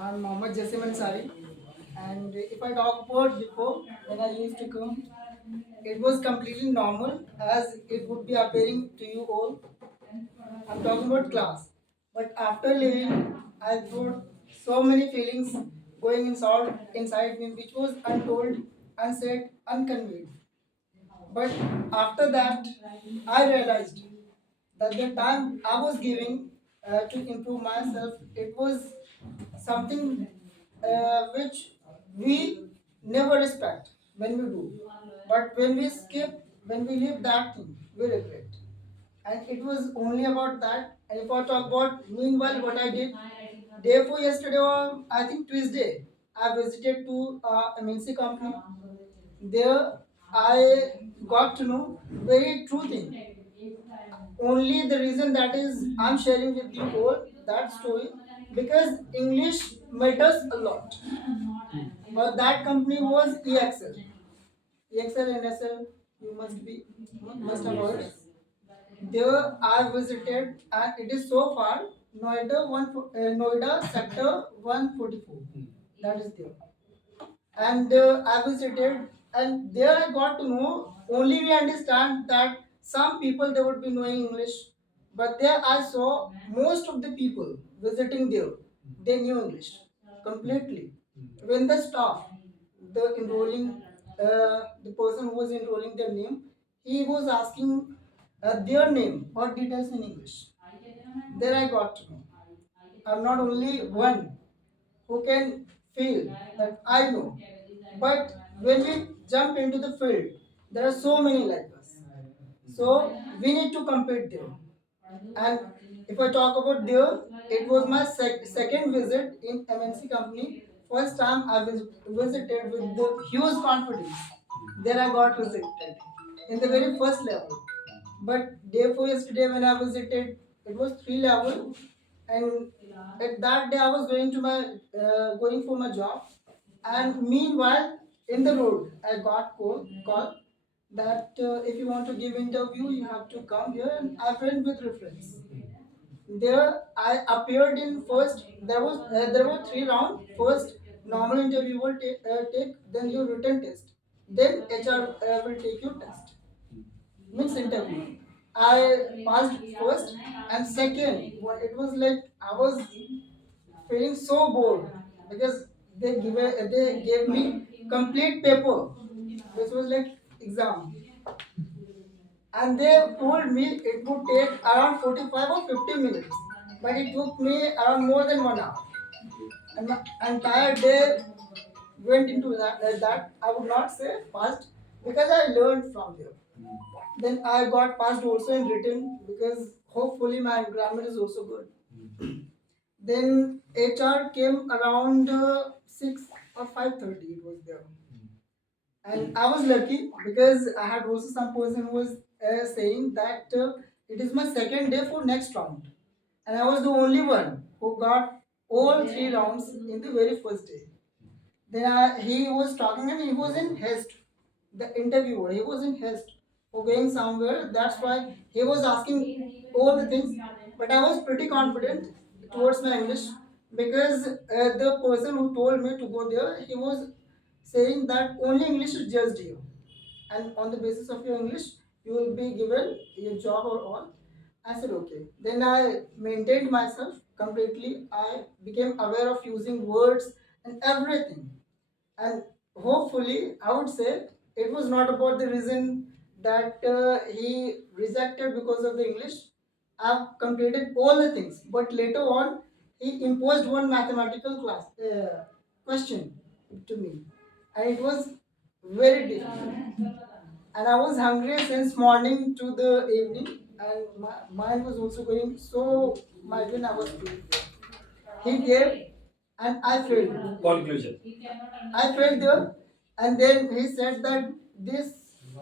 I'm Mohammed Jassim Ansari. And if I talk about before, when I used to come, it was completely normal as it would be appearing to you all. I'm talking about class. But after leaving, I thought so many feelings going inside me which was untold, unsaid, unconveyed. But after that, I realized that the time I was giving to improve myself, it was something which we never respect when we do. But when we skip, when we leave that thing, we regret. And it was only about that. And if I talk about meanwhile what I did, day before yesterday or I think Tuesday, I visited to MNC company. There I got to know very true thing. Only the reason that is I'm sharing with you all that story because English matters a lot. But that company was EXL. EXL NSL, you must have heard. There I visited and it is so far Noida sector 144. That is there. And I visited, and there I got to know. Only we understand that some people they would be knowing English, but there I saw most of the people visiting there. They knew English completely. When the staff, the person who was enrolling their name, he was asking their name or details in English. There I got to know. I'm not only one who can feel that I know. But when we jump into the field, there are so many like us. So we need to compete there. And if I talk about there, it was my second visit in MNC company. First time I visited with the huge confidence. Then I got visited in the very first level. But day before yesterday when I visited, it was three level, and at that day I was going for my job, and meanwhile in the road I got call that if you want to give interview you have to come here, and I went with reference. There I appeared in first. There were three rounds. First, normal interview will take, then your written test, then HR will take your test. Means interview. I passed first, and second, it was like I was feeling so bored because they gave me complete paper, which was like exam, and they told me it would take around 45 or 50 minutes, but it took me around more than 1 hour, and my entire day went into that I would not say fast because I learned from there. Then I got passed also in written because hopefully my grammar is also good. Then HR came around 6 or 5:30. It was there, and I was lucky because I had also some person who was saying that it is my second day for next round, and I was the only one who got all three rounds in the very first day. Then he was talking and he was in haste. The interviewer, he was in haste for going somewhere. That's why he was asking all the things. But I was pretty confident towards my English because the person who told me to go there, he was saying that only English is judged here, and on the basis of your English, you will be given your job or all. I said okay. Then I maintained myself completely. I became aware of using words and everything. And hopefully, I would say it was not about the reason that he rejected because of the English. I've completed all the things, but later on, he imposed one mathematical class question to me, and it was very difficult. And I was hungry since morning to the evening, and my mind was also going so migraine I was feeling. He gave, and I failed. Conclusion. I failed there, and then he said that this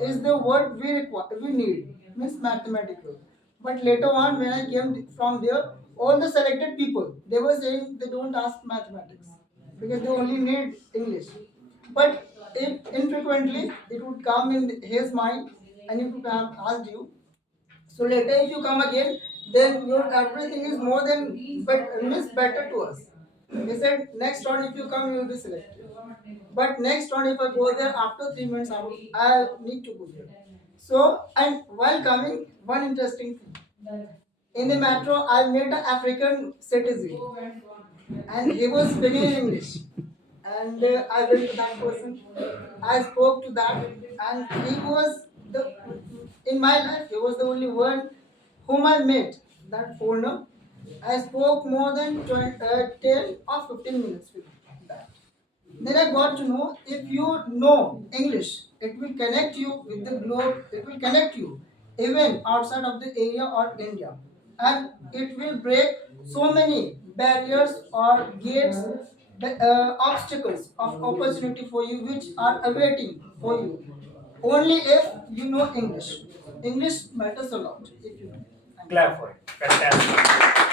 is the word we require, we need, means mathematical. But later on, when I came from there, all the selected people they were saying they don't ask mathematics because they only need English. But if infrequently it would come in his mind, and he would have asked you. So later, if you come again, then your everything is more than but means better to us. He said, next round if you come, you will be selected. But next round if I go there after 3 minutes, I need to go there. So, and while coming, one interesting thing. In the metro, I met an African citizen and he was speaking in English. And I went to that person. I spoke to that, and he was the in my life. He was the only one whom I met. That foreigner. I spoke more than 10 or 15 minutes with that. Then I got to know if you know English, it will connect you with the globe, it will connect you even outside of the area or India. And it will break so many barriers or gates, obstacles of opportunity for you which are awaiting for you. Only if you know English. English matters a lot if you know. Clap for it. Fantastic.